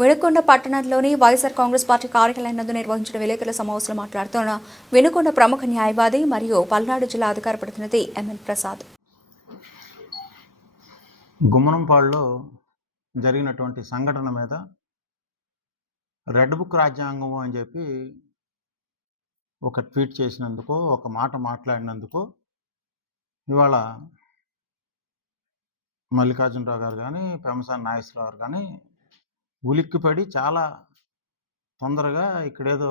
వినుకొండ పట్టణంలోని వైఎస్ఆర్ కాంగ్రెస్ పార్టీ కార్యాలయం నందు నిర్వహించిన విలేకరుల సమావేశంలో మాట్లాడుతున్న వినుకొండ ప్రముఖ న్యాయవాది మరియు పల్నాడు జిల్లా అధికార ప్రతినిధి ఎంఎన్ ప్రసాద్. గుమ్మనంపాడులో జరిగినటువంటి సంఘటన మీద రెడ్ బుక్ రాజ్యాంగం అని చెప్పి ఒక ట్వీట్ చేసినందుకు, ఒక మాట మాట్లాడినందుకు ఇవాళ మల్లికార్జునరావు గారు కానీ, పెమ్మసాని నాగేశ్వరరావు గారు కానీ ఉలిక్కిపడి చాలా తొందరగా ఇక్కడేదో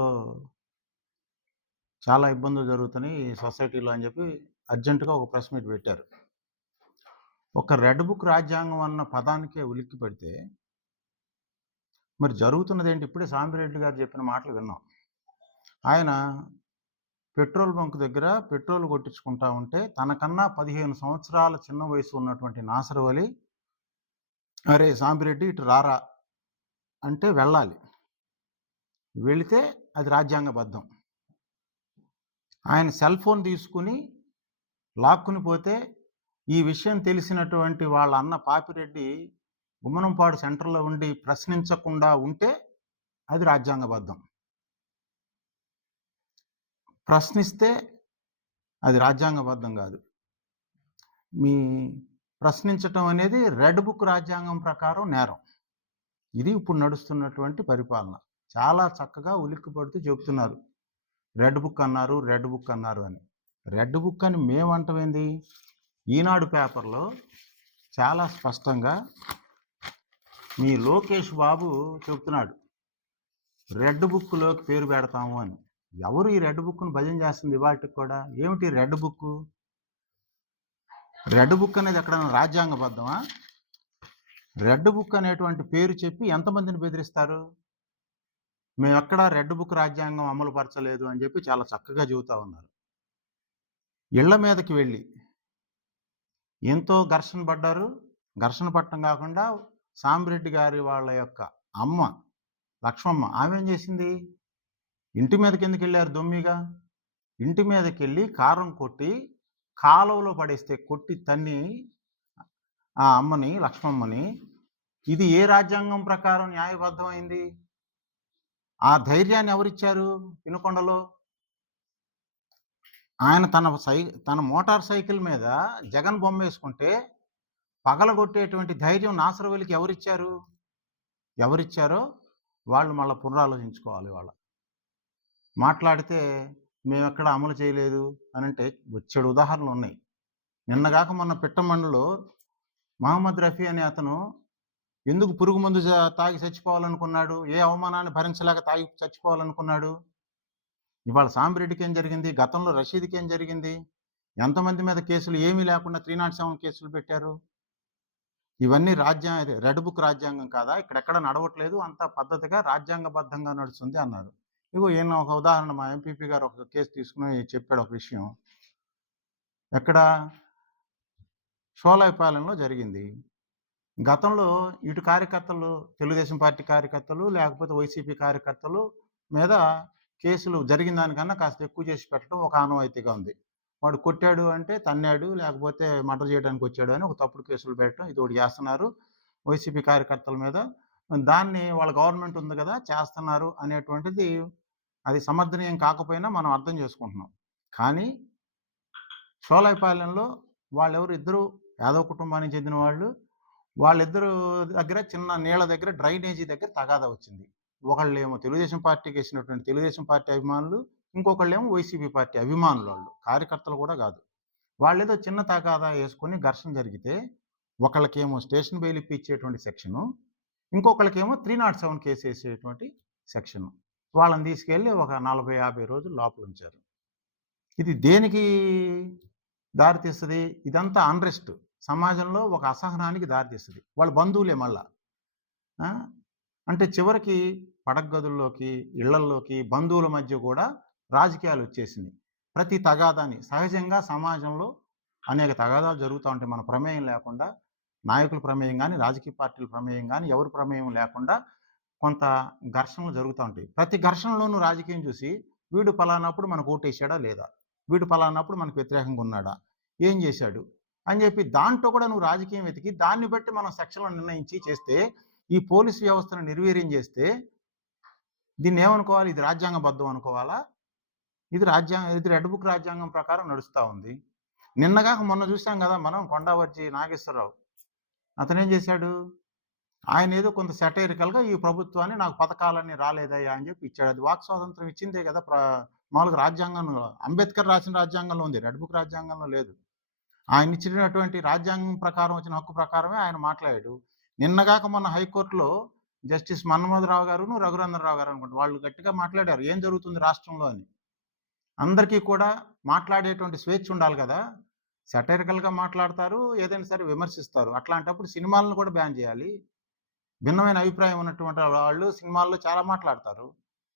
చాలా ఇబ్బందులు జరుగుతున్నాయి సొసైటీలో అని చెప్పి అర్జెంటుగా ఒక ప్రెస్ మీట్ పెట్టారు. ఒక రెడ్ బుక్ రాజ్యాంగం అన్న పదానికే ఉలిక్కి పెడితే మరి జరుగుతున్నది ఏంటి? ఇప్పుడే సాంబిరెడ్డి గారు చెప్పిన మాటలు విన్నాం. ఆయన పెట్రోల్ బంక్ దగ్గర పెట్రోల్ కొట్టించుకుంటా ఉంటే తనకన్నా 15 సంవత్సరాల చిన్న వయసు ఉన్నటువంటి నాసర్ వలి, అరే సాంబిరెడ్డి ఇటు రారా అంటే వెళ్ళాలి. వెళితే అది రాజ్యాంగబద్ధం. ఆయన సెల్ ఫోన్ తీసుకుని లాక్కుని పోతే ఈ విషయం తెలిసినటువంటి వాళ్ళ అన్న పాపిరెడ్డి గుమ్మనంపాడు సెంటర్లో ఉండి ప్రశ్నించకుండా ఉంటే అది రాజ్యాంగబద్ధం. ప్రశ్నిస్తే అది రాజ్యాంగబద్ధం కాదు. మీ ప్రశ్నించటం అనేది రెడ్ బుక్ రాజ్యాంగం ప్రకారం నేరం. ఇది ఇప్పుడు నడుస్తున్నటువంటి పరిపాలన. చాలా చక్కగా ఉలిక్కిపడుతూ చెబుతున్నారు, రెడ్ బుక్ అన్నారు, రెడ్ బుక్ అన్నారు అని. రెడ్ బుక్ అని మేమంటమేంది? ఈనాడు పేపర్లో చాలా స్పష్టంగా మీ లోకేష్ బాబు చెబుతున్నాడు, రెడ్ బుక్లోకి పేరు పెడతాము అని. ఎవరు ఈ రెడ్ బుక్ను భజన చేస్తుంది వాటికి కూడా? ఏమిటి రెడ్ బుక్? రెడ్ బుక్ అనేది ఎక్కడైనా రాజ్యాంగబద్ధమా? రెడ్ బుక్ అనేటువంటి పేరు చెప్పి ఎంతమందిని బెదిరిస్తారు? మేము ఎక్కడా రెడ్ బుక్ రాజ్యాంగం అమలు పరచలేదు అని చెప్పి చాలా చక్కగా చెబుతూ ఉన్నారు. ఇళ్ల మీదకి వెళ్ళి ఎంతో ఘర్షణ పడ్డారు. ఘర్షణ పట్టడం కాకుండా సాంబిరెడ్డి గారి వాళ్ళ యొక్క అమ్మ లక్ష్మమ్మ, ఆమె ఏం చేసింది? ఇంటి మీదకి ఎందుకు వెళ్ళారు? దొమ్మిగా ఇంటి మీదకి వెళ్ళి కారం కొట్టి కాలువలో పడేస్తే కొట్టి తన్ని ఆ అమ్మని, లక్ష్మమ్మని. ఇది ఏ రాజ్యాంగం ప్రకారం న్యాయబద్ధమైంది? ఆ ధైర్యాన్ని ఎవరిచ్చారు? వినుకొండలో ఆయన తన మోటార్ సైకిల్ మీద జగన్ బొమ్మ వేసుకుంటే పగలగొట్టేటువంటి ధైర్యం నాసర్ వలికి ఎవరిచ్చారో వాళ్ళు మళ్ళీ పునరాలోచించుకోవాలి. వాళ్ళ మాట్లాడితే మేము ఎక్కడ అమలు చేయలేదు అని అంటే వచ్చేడు ఉదాహరణలు ఉన్నాయి. నిన్నగాక మొన్న పిట్టమండలో మహమ్మద్ రఫీ అనే అతను ఎందుకు పురుగు మందు తాగి చచ్చిపోవాలనుకున్నాడు? ఏ అవమానాన్ని భరించలేక తాగి చచ్చిపోవాలనుకున్నాడు? ఇవాళ సాంబిరెడ్డికి ఏం జరిగింది? గతంలో రషీద్కి ఏం జరిగింది? ఎంతమంది మీద కేసులు ఏమీ లేకుండా 307 కేసులు పెట్టారు. ఇవన్నీ రెడ్ బుక్ రాజ్యాంగం కాదా? ఇక్కడెక్కడ నడవట్లేదు, అంతా పద్ధతిగా రాజ్యాంగబద్ధంగా నడుస్తుంది అన్నారు. ఇగో ఈయన ఒక ఉదాహరణ, మా ఎంపీపీ గారు ఒక కేసు తీసుకుని చెప్పాడు ఒక విషయం. ఎక్కడ? షోలాయిపాలెంలో జరిగింది. గతంలో ఇటు కార్యకర్తలు, తెలుగుదేశం పార్టీ కార్యకర్తలు లేకపోతే వైసీపీ కార్యకర్తలు మీద కేసులు జరిగిన దానికన్నా కాస్త ఎక్కువ చేసి పెట్టడం ఒక ఆనవాయితీగా ఉంది. వాడు కొట్టాడు అంటే తన్నాడు, లేకపోతే మర్డర్ చేయడానికి వచ్చాడు అని ఒక తప్పుడు కేసులు పెట్టడం, ఇది ఒకటి చేస్తున్నారు వైసీపీ కార్యకర్తల మీద. దాన్ని వాళ్ళ గవర్నమెంట్ ఉంది కదా చేస్తున్నారు అనేటువంటిది అది సమర్థనీయం కాకపోయినా మనం అర్థం చేసుకుంటున్నాం. కానీ షోలాయిపాలెంలో వాళ్ళెవరు? ఇద్దరు యాదవ కుటుంబానికి చెందిన వాళ్ళు. వాళ్ళిద్దరు దగ్గర చిన్న నీళ్ళ దగ్గర డ్రైనేజీ దగ్గర తగాదా వచ్చింది. ఒకళ్ళేమో తెలుగుదేశం పార్టీకి వేసినటువంటి తెలుగుదేశం పార్టీ అభిమానులు, ఇంకొకళ్ళేమో వైసీపీ పార్టీ అభిమానులు. వాళ్ళు కార్యకర్తలు కూడా కాదు. వాళ్ళేదో చిన్న తగాదా వేసుకొని ఘర్షణ జరిగితే ఒకళ్ళకేమో స్టేషన్ బెయిల్ ఇప్పించేటువంటి సెక్షను, ఇంకొకళ్ళకేమో 307 కేసు వేసేటువంటి సెక్షను. వాళ్ళని తీసుకెళ్ళి ఒక 40-50 రోజులు లోపల ఉంచారు. ఇది దేనికి దారితీస్తుంది? ఇదంతా అన్రెస్ట్, సమాజంలో ఒక అసహనానికి దారితీస్తుంది. వాళ్ళ బంధువులే మళ్ళా. అంటే చివరికి పడగదుల్లోకి, ఇళ్లల్లోకి, బంధువుల మధ్య కూడా రాజకీయాలు వచ్చేసింది. ప్రతి తగాదాని సహజంగా సమాజంలో అనేక తగాదాలు జరుగుతూ ఉంటాయి. మన ప్రమేయం లేకుండా, నాయకుల ప్రమేయం కానీ, రాజకీయ పార్టీల ప్రమేయం కానీ, ఎవరి ప్రమేయం లేకుండా కొంత ఘర్షణలు జరుగుతూ ఉంటాయి. ప్రతి ఘర్షణలోనూ రాజకీయం చూసి వీడు పలానప్పుడు మనకు ఓటేసాడా లేదా, వీడు పలానప్పుడు మనకు వ్యతిరేకంగా ఉన్నాడా, ఏం చేశాడు అని చెప్పి దాంట్లో కూడా నువ్వు రాజకీయం వెతికి దాన్ని బట్టి మనం సెక్షన్లు నిర్ణయించి చేస్తే ఈ పోలీస్ వ్యవస్థను నిర్వీర్యం చేస్తే దీన్ని ఏమనుకోవాలి? ఇది రాజ్యాంగబద్ధం అనుకోవాలా? ఇది రెడ్ బుక్ రాజ్యాంగం ప్రకారం నడుస్తా ఉంది. నిన్నగాక మొన్న చూసాం కదా మనం కొండావర్చి నాగేశ్వరరావు. అతనేం చేశాడు? ఆయన ఏదో కొంత సెటైరికల్‌గా ఈ ప్రభుత్వాన్ని నాకు పథకాలన్నీ రాలేదయ్యా అని చెప్పి ఇచ్చాడు. అది వాక్ స్వాతంత్రం ఇచ్చిందే కదా! మామూలుగా రాజ్యాంగంలో అంబేద్కర్ రాసిన రాజ్యాంగంలో ఉంది. రెడ్ బుక్ రాజ్యాంగంలో లేదు. ఆయన ఇచ్చినటువంటి రాజ్యాంగం ప్రకారం వచ్చిన హక్కు ప్రకారమే ఆయన మాట్లాడాడు. నిన్నగాక మొన్న హైకోర్టులో జస్టిస్ మన్మోహన్‌రావు గారును, రఘునందనరావు గారు అనుకుంటా వాళ్ళు గట్టిగా మాట్లాడారు. ఏం జరుగుతుంది రాష్ట్రంలో అని. అందరికీ కూడా మాట్లాడేటువంటి స్వేచ్ఛ ఉండాలి కదా! సెటైరికల్‌గా మాట్లాడతారు, ఏదైనా సరే విమర్శిస్తారు. అట్లాంటప్పుడు సినిమాలను కూడా బ్యాన్ చేయాలి. భిన్నమైన అభిప్రాయం ఉన్నటువంటి వాళ్ళు సినిమాల్లో చాలా మాట్లాడతారు.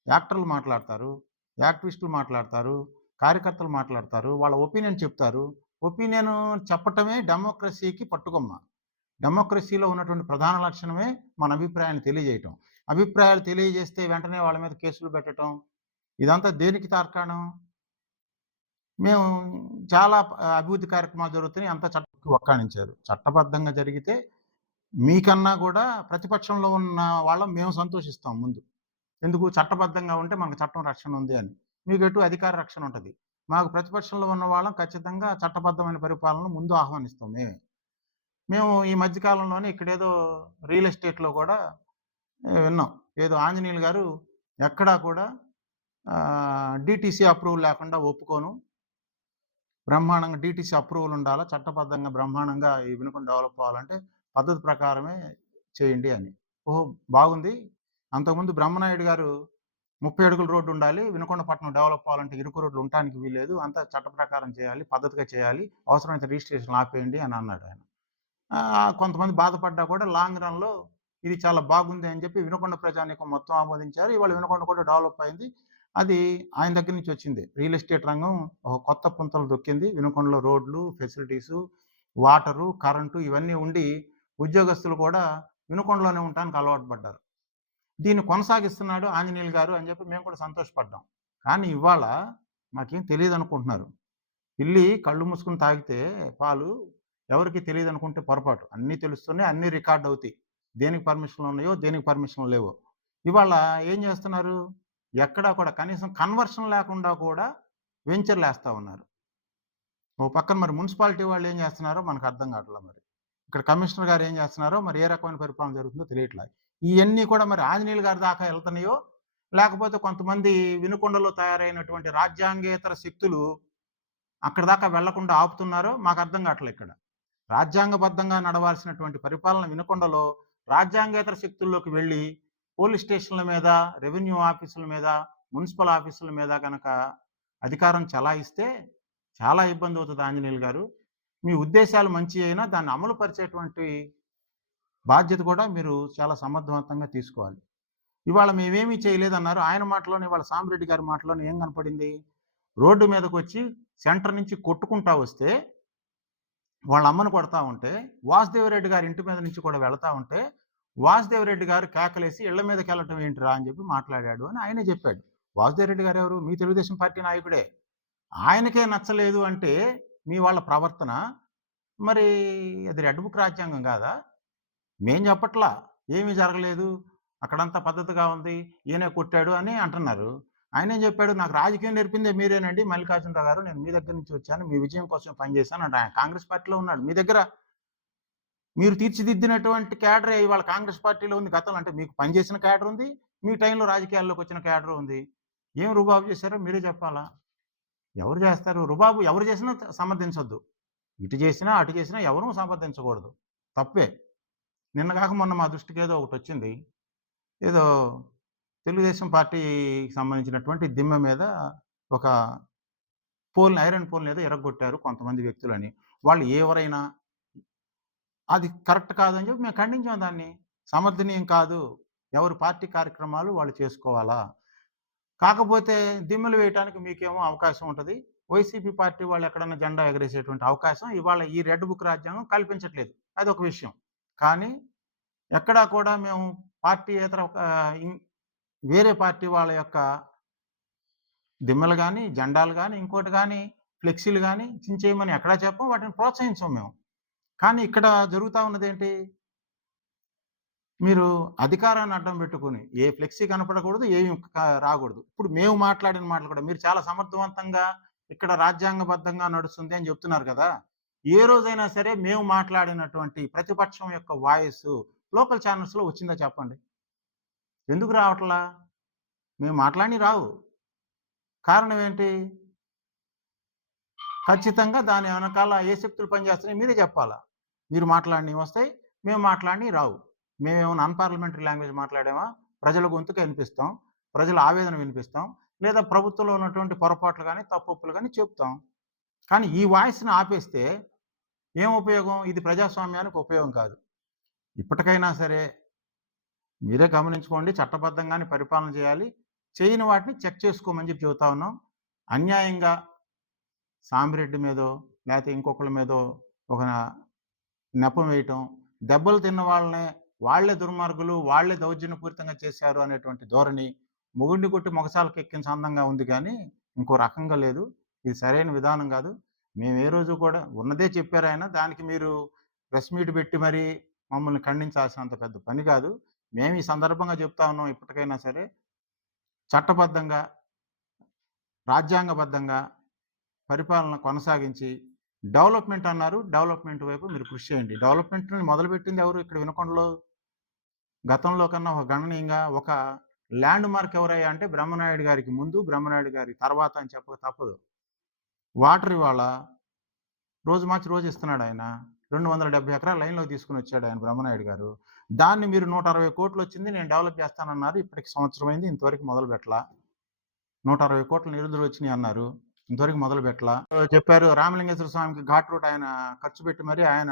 యాక్టర్లు మాట్లాడతారు, యాక్టివిస్టులు మాట్లాడతారు, కార్యకర్తలు మాట్లాడతారు. వాళ్ళ ఒపీనియన్ చెప్తారు. ఒపీనియన్ చెప్పటమే డెమోక్రసీకి పట్టుకొమ్మ. డెమోక్రసీలో ఉన్నటువంటి ప్రధాన లక్షణమే మన అభిప్రాయాన్ని తెలియజేయటం. అభిప్రాయాలు తెలియజేస్తే వెంటనే వాళ్ళ మీద కేసులు పెట్టటం. ఇదంతా దేనికి తార్కాణం? మేము చాలా అభివృద్ధి కార్యక్రమాలు జరుగుతున్నాయి. అంతా చట్టంకి వక్కాణించారు. చట్టబద్ధంగా జరిగితే మీకన్నా కూడా ప్రతిపక్షంలో ఉన్న వాళ్ళం మేము సంతోషిస్తాం ముందు. ఎందుకు? చట్టబద్ధంగా ఉంటే మనకు చట్టం రక్షణ ఉంది అని. మీకెటు అధికార రక్షణ ఉంటది. మాకు ప్రతిపక్షంలో ఉన్న వాళ్ళం ఖచ్చితంగా చట్టబద్ధమైన పరిపాలనను ముందు ఆహ్వానిస్తాం మేమే. మేము ఈ మధ్య కాలంలోనే ఇక్కడేదో రియల్ ఎస్టేట్‌లో కూడా విన్నాం. ఏదో ఆంజనేయులు గారు ఎక్కడా కూడా డీటీసీ అప్రూవల్ లేకుండా ఒప్పుకోను. బ్రహ్మాండంగా డీటీసీ అప్రూవల్ ఉండాలా. చట్టబద్ధంగా బ్రహ్మాండంగా ఈ వినుకొండ డెవలప్ అవ్వాలంటే పద్ధతి ప్రకారమే చేయండి అని. ఓహో! బాగుంది. అంతకుముందు బ్రహ్మనాయుడు గారు 30 అడుగుల రోడ్డు ఉండాలి. వినుకొండ పట్టణం డెవలప్ అవ్వాలంటే ఇరుకు రోడ్లు ఉండటానికి వీల్లేదు. అంతా చట్ట ప్రకారం చేయాలి. పద్ధతిగా చేయాలి. అవసరమైతే రిజిస్ట్రేషన్ ఆపేయండి అని అన్నాడు ఆయన. కొంతమంది బాధపడ్డా కూడా లాంగ్ రన్‌లో ఇది చాలా బాగుంది అని చెప్పి వినుకొండ ప్రజానీకం మొత్తం ఆమోదించారు. ఇవాళ వినుకొండ కూడా డెవలప్ అయింది. అది ఆయన దగ్గర నుంచి వచ్చింది. రియల్ ఎస్టేట్ రంగం ఒక కొత్త పుంతలు దొక్కింది. వినుకొండలో రోడ్లు, ఫెసిలిటీసు, వాటరు, కరెంటు ఇవన్నీ ఉండి ఉద్యోగస్తులు కూడా వినుకొండలోనే ఉండటానికి అలవాటు పడ్డారు. దీన్ని కొనసాగిస్తున్నాడు ఆంజనేయులు గారు అని చెప్పి మేము కూడా సంతోషపడ్డాం. కానీ ఇవాళ మాకేం తెలీదనుకుంటున్నారు. పిల్లి కళ్ళు మూసుకొని తాగితే పాలు ఎవరికీ తెలీదనుకుంటే పొరపాటు. అన్నీ తెలుస్తున్నాయి, అన్నీ రికార్డ్ అవుతాయి. దేనికి పర్మిషన్‌లు ఉన్నాయో, దేనికి పర్మిషన్‌లు లేవో. ఇవాళ ఏం చేస్తున్నారు? ఎక్కడా కూడా కనీసం కన్వర్షన్ లేకుండా కూడా వెంచర్‌లేస్తా ఉన్నారు. ఓ పక్కన మరి మున్సిపాలిటీ వాళ్ళు ఏం చేస్తున్నారో మనకు అర్థం కావట్లా మరి. ఇక్కడ కమిషనర్ గారు ఏం చేస్తున్నారో మరి ఏ రకమైన పరిపాలన జరుగుతుందో తెలియట్లా. ఇయన్నీ కూడా మరి ఆంజనేయులు గారి దాకా వెళ్తున్నాయో, లేకపోతే కొంతమంది వినుకొండలో తయారైనటువంటి రాజ్యాంగేతర శక్తులు అక్కడి దాకా వెళ్లకుండా ఆపుతున్నారో మాకు అర్థం కావట్లే ఇక్కడ. రాజ్యాంగబద్ధంగా నడవాల్సినటువంటి పరిపాలన వినుకొండలో రాజ్యాంగేతర శక్తుల్లోకి వెళ్ళి పోలీస్ స్టేషన్ల మీద, రెవెన్యూ ఆఫీసుల మీద, మున్సిపల్ ఆఫీసుల మీద గనక అధికారం చలాయిస్తే చాలా ఇబ్బంది అవుతుంది ఆంజనేయులు గారు. మీ ఉద్దేశాలు మంచి అయినా దాన్ని అమలు పరిచేటువంటి బాధ్యత కూడా మీరు చాలా సమర్థవంతంగా తీసుకోవాలి. ఇవాళ మేమేమీ చేయలేదన్నారు. ఆయన మాటలోనే ఇవాళ సాంబరెడ్డి గారి మాటలోనే ఏం కనపడింది? రోడ్డు మీదకొచ్చి సెంటర్ నుంచి కొట్టుకుంటా వస్తే, వాళ్ళ అమ్మను కొడతా ఉంటే, వాసుదేవరెడ్డి గారి ఇంటి మీద నుంచి కూడా వెళతా ఉంటే, వాసుదేవరెడ్డి గారు కేకలేసి ఇళ్ల మీదకెళ్ళటం ఏంటిరా అని చెప్పి మాట్లాడాడు అని ఆయనే చెప్పాడు. వాసుదేవరెడ్డి గారు ఎవరు? మీ తెలుగుదేశం పార్టీ నాయకుడే. ఆయనకే నచ్చలేదు అంటే మీ వాళ్ళ ప్రవర్తన మరి అది రెడ్ బుక్ రాజ్యాంగం కాదా? మేం చెప్పట్లా. ఏమీ జరగలేదు. అక్కడంతా పద్ధతిగా ఉంది. ఈయనే కొట్టాడు అని అంటున్నారు. ఆయనేం చెప్పాడు? నాకు రాజకీయం నేర్పిందే మీరేనండి మల్లికార్జునరావు గారు. నేను మీ దగ్గర నుంచి వచ్చాను. మీ విజయం కోసం పనిచేశాను అంటే ఆయన కాంగ్రెస్ పార్టీలో ఉన్నాడు. మీ దగ్గర మీరు తీర్చిదిద్దినటువంటి క్యాడరే ఇవాళ కాంగ్రెస్ పార్టీలో ఉంది. గతంలో అంటే మీకు పనిచేసిన క్యాడర్ ఉంది. మీ టైంలో రాజకీయాల్లోకి వచ్చిన క్యాడర్ ఉంది. ఏం రుబాబు చేశారో మీరే చెప్పాలా? ఎవరు చేస్తారు? రుబాబు ఎవరు చేసినా సమర్థించొద్దు. ఇటు చేసినా, అటు చేసినా ఎవరూ సమర్థించకూడదు. తప్పే. నిన్న కాక మొన్న మా దృష్టికి ఏదో ఒకటొచ్చింది. ఏదో తెలుగుదేశం పార్టీకి సంబంధించినటువంటి దిమ్మె మీద ఒక ఐరన్ పోల్‌ని ఏదో ఇరగ్గొట్టారు కొంతమంది వ్యక్తులని. వాళ్ళు ఎవరైనా అది కరెక్ట్ కాదని చెప్పి మేము ఖండించాం దాన్ని. సమర్థనీయం కాదు. ఎవరి పార్టీ కార్యక్రమాలు వాళ్ళు చేసుకోవాలా. కాకపోతే దిమ్మెలు వేయటానికి మీకేమో అవకాశం ఉంటది. వైసీపీ పార్టీ వాళ్ళు ఎక్కడన్నా జెండా ఎగరేసేటువంటి అవకాశం ఇవాళ ఈ రెడ్ బుక్ రాజ్యాంగం కల్పించట్లేదు. అదొక విషయం. కానీ ఎక్కడా కూడా మేము పార్టీయేతర వేరే పార్టీ వాళ్ళ యొక్క దిమ్మెలు గాని, జెండాలు గాని, ఇంకోటి గాని, ఫ్లెక్సీలు గాని చించేయమని ఎక్కడా చెప్పం. వాటిని ప్రోత్సహించం మేము. కానీ ఇక్కడ జరుగుతా ఉన్నదేంటి? మీరు అధికారాన్ని అడ్డం పెట్టుకొని ఏ ఫ్లెక్సీ కనపడకూడదు, ఏమి రాకూడదు. ఇప్పుడు మేము మాట్లాడిన మాటలు కూడా మీరు చాలా సమర్థవంతంగా ఇక్కడ రాజ్యాంగబద్ధంగా నడుస్తుంది అని చెప్తున్నారు కదా! ఏ రోజైనా సరే మేము మాట్లాడినటువంటి ప్రతిపక్షం యొక్క వాయిసు లోకల్ ఛానల్స్‌లో వచ్చిందా చెప్పండి? ఎందుకు రావట్లా? మేము మాట్లాడినయి రావు. కారణం ఏంటి? ఖచ్చితంగా దాని వెనకాల ఏ శక్తులు పనిచేస్తున్నాయో మీరే చెప్పాలా. మీరు మాట్లాడినవి వస్తాయి, మేము మాట్లాడినవి రావు. మేమేమన్నా అన్‌పార్లమెంటరీ లాంగ్వేజ్ మాట్లాడామా? ప్రజల గొంతుక వినిపిస్తాం. ప్రజల ఆవేదన వినిపిస్తాం. లేదా ప్రభుత్వంలో ఉన్నటువంటి పొరపాట్లు గాని, తప్పొప్పులు గాని చెప్తాం. కానీ ఈ వాయిస్‌ని ఆపేస్తే ఏం ఉపయోగం? ఇది ప్రజాస్వామ్యానికి ఉపయోగం కాదు. ఇప్పటికైనా సరే మీరే గమనించుకోండి. చట్టబద్ధంగానే పరిపాలన చేయాలి. చేయని వాటిని చెక్ చేసుకోమని చెప్పి చెబుతా ఉన్నాం. అన్యాయంగా సామిరెడ్డి మీదో, లేతే ఇంకొకళ్ళ మీదో ఒక నెపం వేయటం, దెబ్బలు తిన్న వాళ్ళనే వాళ్ళే దుర్మార్గులు, వాళ్ళే దౌర్జన్యపూరితంగా చేశారు అనేటువంటి ధోరణి మొగుడిని కొట్టి మొగసాలకు ఎక్కించే అందంగా ఉంది కానీ, ఇంకో రకంగా లేదు. ఇది సరైన విధానం కాదు. మేము ఏ రోజు కూడా ఉన్నదే చెప్పారాయన. దానికి మీరు ప్రెస్ మీట్ పెట్టి మరీ మమ్మల్ని ఖండించాల్సినంత పెద్ద పని కాదు. మేము ఈ సందర్భంగా చెప్తా ఉన్నాం ఇప్పటికైనా సరే చట్టబద్ధంగా, రాజ్యాంగబద్ధంగా పరిపాలన కొనసాగించి డెవలప్‌మెంట్ అన్నారు. డెవలప్‌మెంట్ వైపు మీరు కృషి చేయండి. డెవలప్‌మెంట్‌ని మొదలుపెట్టింది ఎవరు ఇక్కడ వినకొండలో? గతంలో కన్నా ఒక గణనీయంగా ఒక ల్యాండ్ మార్క్ ఎవరయ్యా అంటే బ్రహ్మనాయుడు గారికి ముందు, బ్రహ్మనాయుడు గారి తర్వాత అని చెప్పక తప్పదు. వాటర్ ఇవాళ రోజు మార్చి రోజు ఇస్తున్నాడు ఆయన. 270 ఎకరాల లైన్‌లోకి తీసుకొనొచ్చాడు ఆయన బ్రహ్మనాయుడు గారు. దాన్ని మీరు 160 కోట్లు వచ్చింది నేను డెవలప్ చేస్తానన్నారు. ఇప్పటికి సంవత్సరం అయింది. ఇంతవరకు మొదలుపెట్టలా. 160 కోట్ల నిధులు వచ్చినాయి అన్నారు. ఇంతవరకు మొదలుపెట్టలా. చెప్పారు రామలింగేశ్వర స్వామికి ఘాట్ రూట్ ఆయన ఖర్చు పెట్టి మరి ఆయన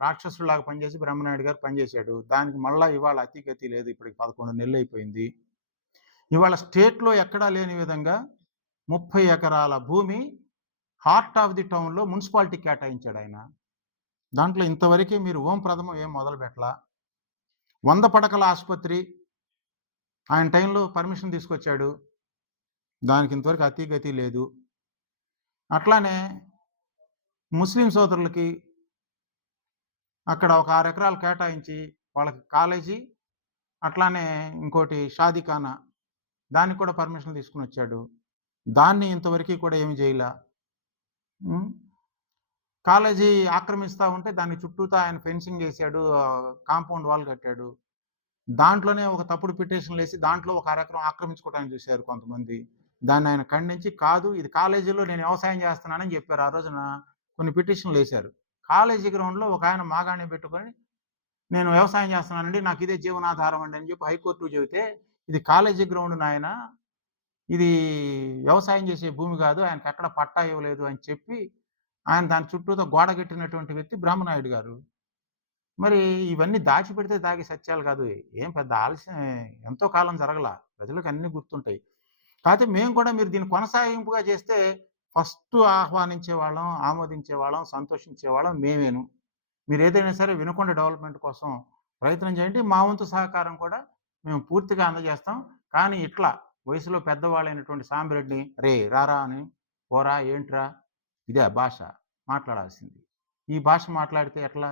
రాక్షసుడిలాగా పనిచేసి బ్రహ్మనాయుడు గారు పనిచేశాడు. దానికి మళ్ళా ఇవాళ అతిగతి లేదు. ఇప్పటికి 11 నెలలు అయిపోయింది. ఇవాళ స్టేట్‌లో ఎక్కడా లేని విధంగా 30 ఎకరాల భూమి హార్ట్ ఆఫ్ ది టౌన్‌లో మున్సిపాలిటీకి కేటాయించాడు ఆయన. దాంట్లో ఇంతవరకే మీరు ఓం ప్రథమం ఏం మొదలుపెట్టలా. 100 పడకల ఆసుపత్రి ఆయన టైంలో పర్మిషన్ తీసుకొచ్చాడు. దానికి ఇంతవరకు అతిగతి లేదు. అట్లానే ముస్లిం సోదరులకి అక్కడ ఒక 6 ఎకరాలు కేటాయించి వాళ్ళకి కాలేజీ, అట్లానే ఇంకోటి షాదీఖానా దానికి కూడా పర్మిషన్ తీసుకొనొచ్చాడు. దాన్ని ఇంతవరకు కూడా ఏమి చేయలా. కాలేజీ ఆక్రమిస్తా ఉంటే దాని చుట్టూతా ఆయన ఫెన్సింగ్ ఏసాడు. కాంపౌండ్ వాల్ కట్టాడు. దాంట్లోనే ఒక తప్పుడు పిటిషన్‌లేసి దాంట్లో ఒక అరెకరం ఆక్రమించుకోవడానికి చూశారు కొంతమంది. దాన్ని ఆయన ఖండించి కాదు ఇది కాలేజీలో నేను వ్యవసాయం చేస్తున్నానని చెప్పారు. ఆ రోజున కొన్ని పిటిషన్‌లేసారు. కాలేజీ గ్రౌండ్‌లో ఒక ఆయన మాగాణి పెట్టుకొని నేను వ్యవసాయం చేస్తున్నానండి. నాకు ఇదే జీవనాధారం అండి అని చెప్పి హైకోర్టుకు చెబితే ఇది కాలేజీ గ్రౌండ్ నాయన. ఇది వ్యవసాయం చేసే భూమి కాదు. ఆయనకి ఎక్కడ పట్టా ఇవ్వలేదు అని చెప్పి ఆయన దాని చుట్టూతో గోడ కట్టినటువంటి వ్యక్తి బ్రహ్మనాయుడు గారు. మరి ఇవన్నీ దాచిపెడితే దాగే సత్యాలు కాదు. ఏం పెద్ద ఆలస్యం ఎంతో కాలం జరగల. ప్రజలకు అన్నీ గుర్తుంటాయి. కాకపోతే మేము కూడా మీరు దీన్ని కొనసాగింపుగా చేస్తే ఫస్ట్ ఆహ్వానించేవాళ్ళం, ఆమోదించేవాళ్ళం, సంతోషించేవాళ్ళం మేమేను. మీరు ఏదైనా సరే వినకొండ డెవలప్‌మెంట్ కోసం ప్రయత్నం చేయండి. మా వంతు సహకారం కూడా మేము పూర్తిగా అందజేస్తాం. కానీ ఇట్లా వయసులో పెద్దవాళ్ళైనటువంటి సాంబిరెడ్డిని "రేయ్ రారా" అని, "పోరా ఏంట్రా" ఇదే భాష మాట్లాడాల్సింది. ఈ భాష మాట్లాడితే ఎట్లా?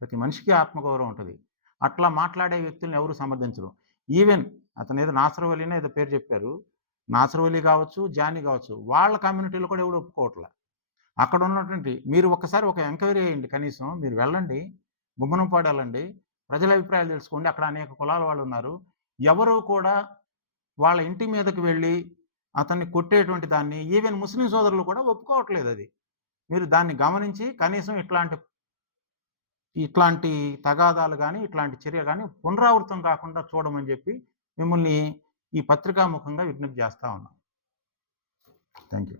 ప్రతి మనిషికి ఆత్మగౌరవం ఉంటది. అట్లా మాట్లాడే వ్యక్తుల్ని ఎవరు సమర్థించరు. ఈవెన్ అతనేదో నాసర్ వలీనో ఏదో పేరు చెప్పారు. నాసర్ వలీ కావచ్చు, జానీ కావచ్చు. వాళ్ళ కమ్యూనిటీలో కూడా ఎవడు ఒప్పుకోవట్ల. అక్కడ ఉన్నటువంటి మీరు ఒక్కసారి ఒక ఎంక్వైరీ చేయండి కనీసం. మీరు వెళ్ళండి. గుమ్మనంపాడు వెళ్ళండి. ప్రజల అభిప్రాయాలు తెలుసుకోండి. అక్కడ అనేక కులాల వాళ్ళు ఉన్నారు. ఎవరు కూడా వాళ్ళ ఇంటి మీదకి వెళ్ళి అతన్ని కొట్టేటువంటి దాన్ని ఈవెన్ ముస్లిం సోదరులు కూడా ఒప్పుకోవట్లేదు అది. మీరు దాన్ని గమనించి కనీసం ఇట్లాంటి తగాదాలు గాని, ఇట్లాంటి చర్య గాని పునరావృతం కాకుండా చూడమని చెప్పి మిమ్మల్ని ఈ పత్రికాముఖంగా విజ్ఞప్తి చేస్తా ఉన్నాం. Thank you.